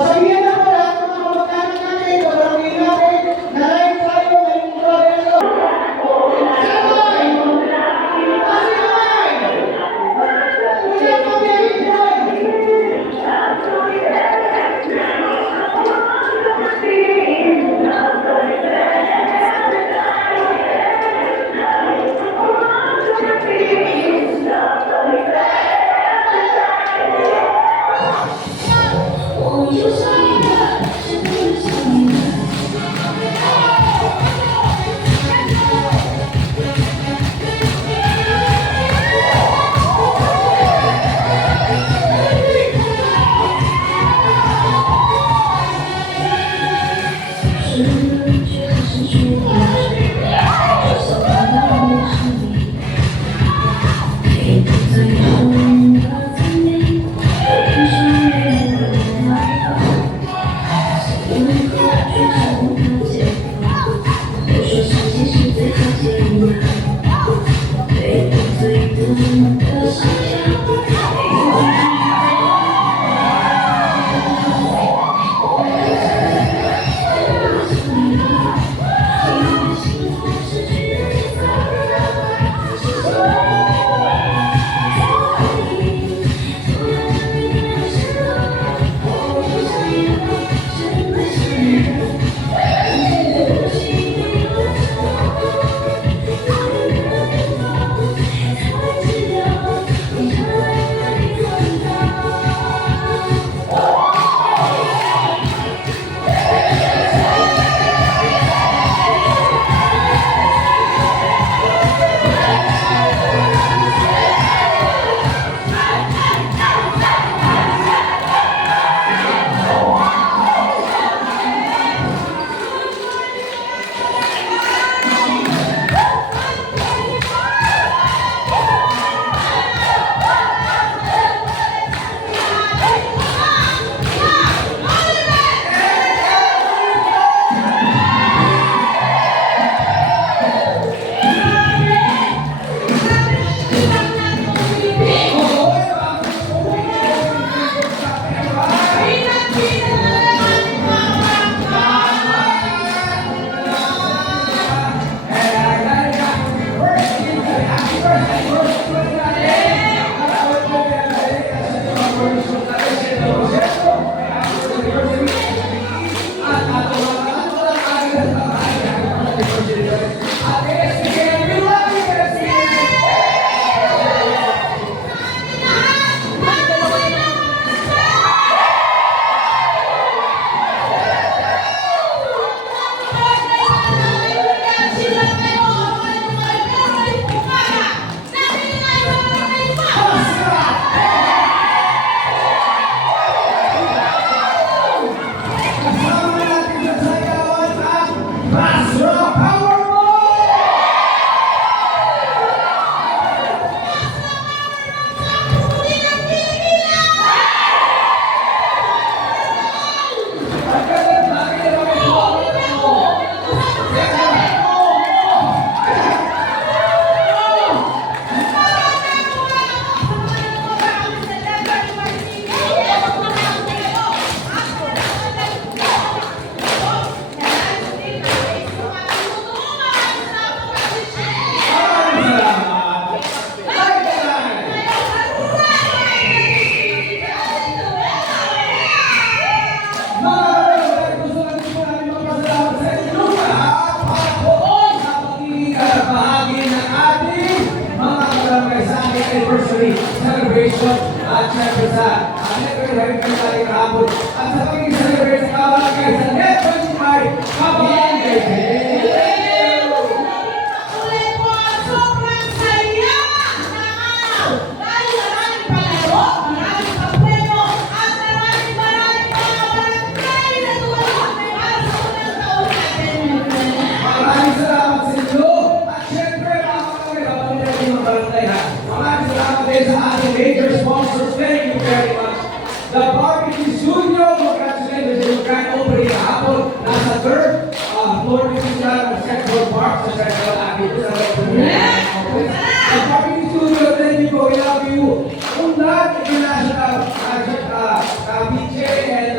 Pasabihan ako lahat ng mga kamag-anak natin, kabarangay natin, na live tayo ngayong programa. Sabay! Pasibay! Una kami, enjoy! Anniversary celebration at syempre sa Network Hari kahapon at sa pagiging celebration sa kabarangay sa Network Kabarangay. Maraming salamat sa inyo at syempre mga kapatid ng barangay ha. Maraming salamat din sa ating major sponsors. Thank you very much. The Barbecue Studio, congratulations sa grand opening kahapon. Nasa third floor din sila ng Central Park sa Central Avenue sa The Barbecue Studio, thank you po, we love you. Kung lahat international, BJ and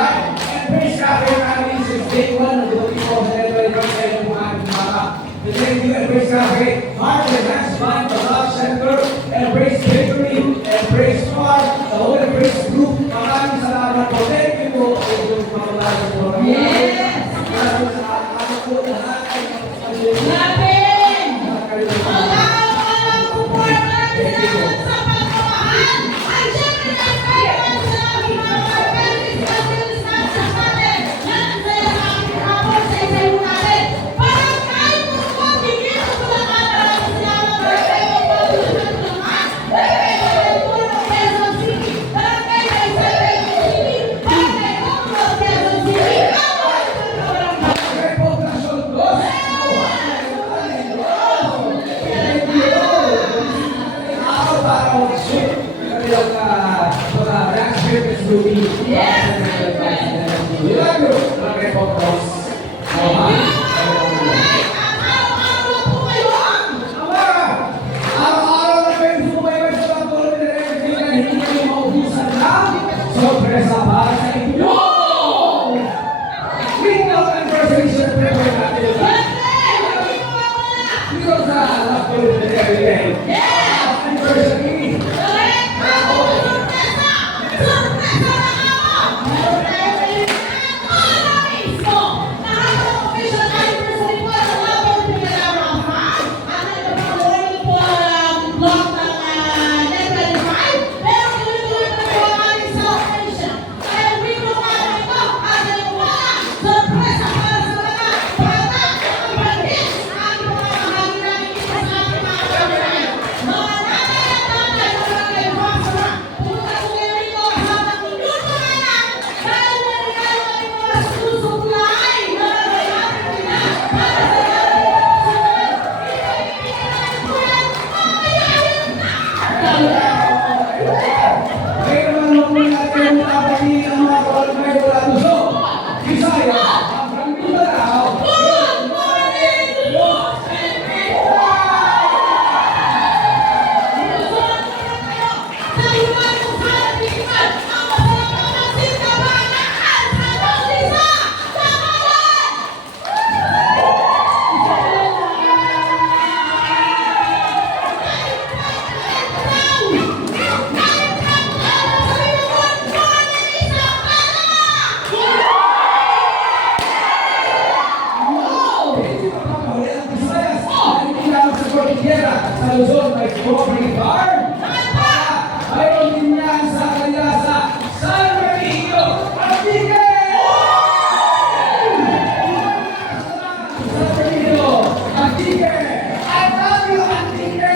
Alright? And praise God, we're having since day one of the week of the Network Birthday ng aking mga. Today, you and praise God, great Mark and Max Line, the Love Center, and praise Bakery, and praise Farm, the whole praise group. Maraming salamat po. Thank you po. Thank you po. Yes! Maraming salamat po lahat. Lapin! Alam ko po natin sa pagmamahal. At syempre, nagkaroon sa aming mga kapatid sa Pilipinas sa atin. Nagsaya sa aming hapon sa isayo natin. Parang kahit po po, bigyan ko lang maraming salamat. Birthday po po, tulungan. Birthday po po ng Quezon City. Birthday po sa Quezon City. Birthday po ng Quezon City. Sorpresa para sa inyo! Ringo anniversary celebrate natin. Ringo sa anniversary. Anniversary. Sa Luzon, may property farm. Mayroon din yan sa kanila sa San Bernardino, Antique! San Bernardino, Antique! I love you, Antique!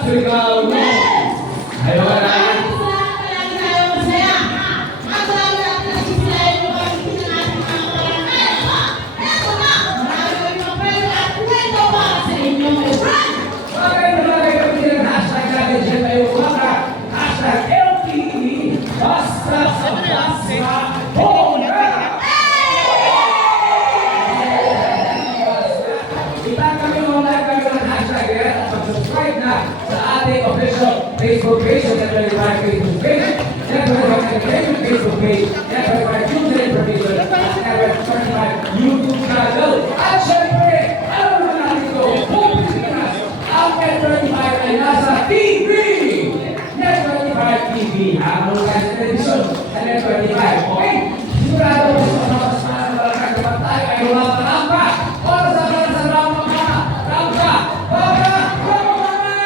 Surigao, no? Ayaw ka na? Bagay na bagay kami ng hashtag natin dyan tayo mga hashtag LTE basta sa basta Bonga! Kita kami online kami ng hashtag yan at mag-subscribe na sa ating official Facebook page at Network Facebook page, Network Facebook page, Network User Information at Network YouTube channel. At syempre, alam naman natin ito, buong Pilipinas, ang Network ay nasa TV! Network TV, ang mga television sa Network. Okay? Sigurado ko sa mga kasamahan ng mga kapatay ay wala pa rampa. Para sa rampa ka, rampa, para, rampa na!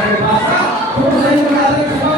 Pasa. Kumustahin mo natin sa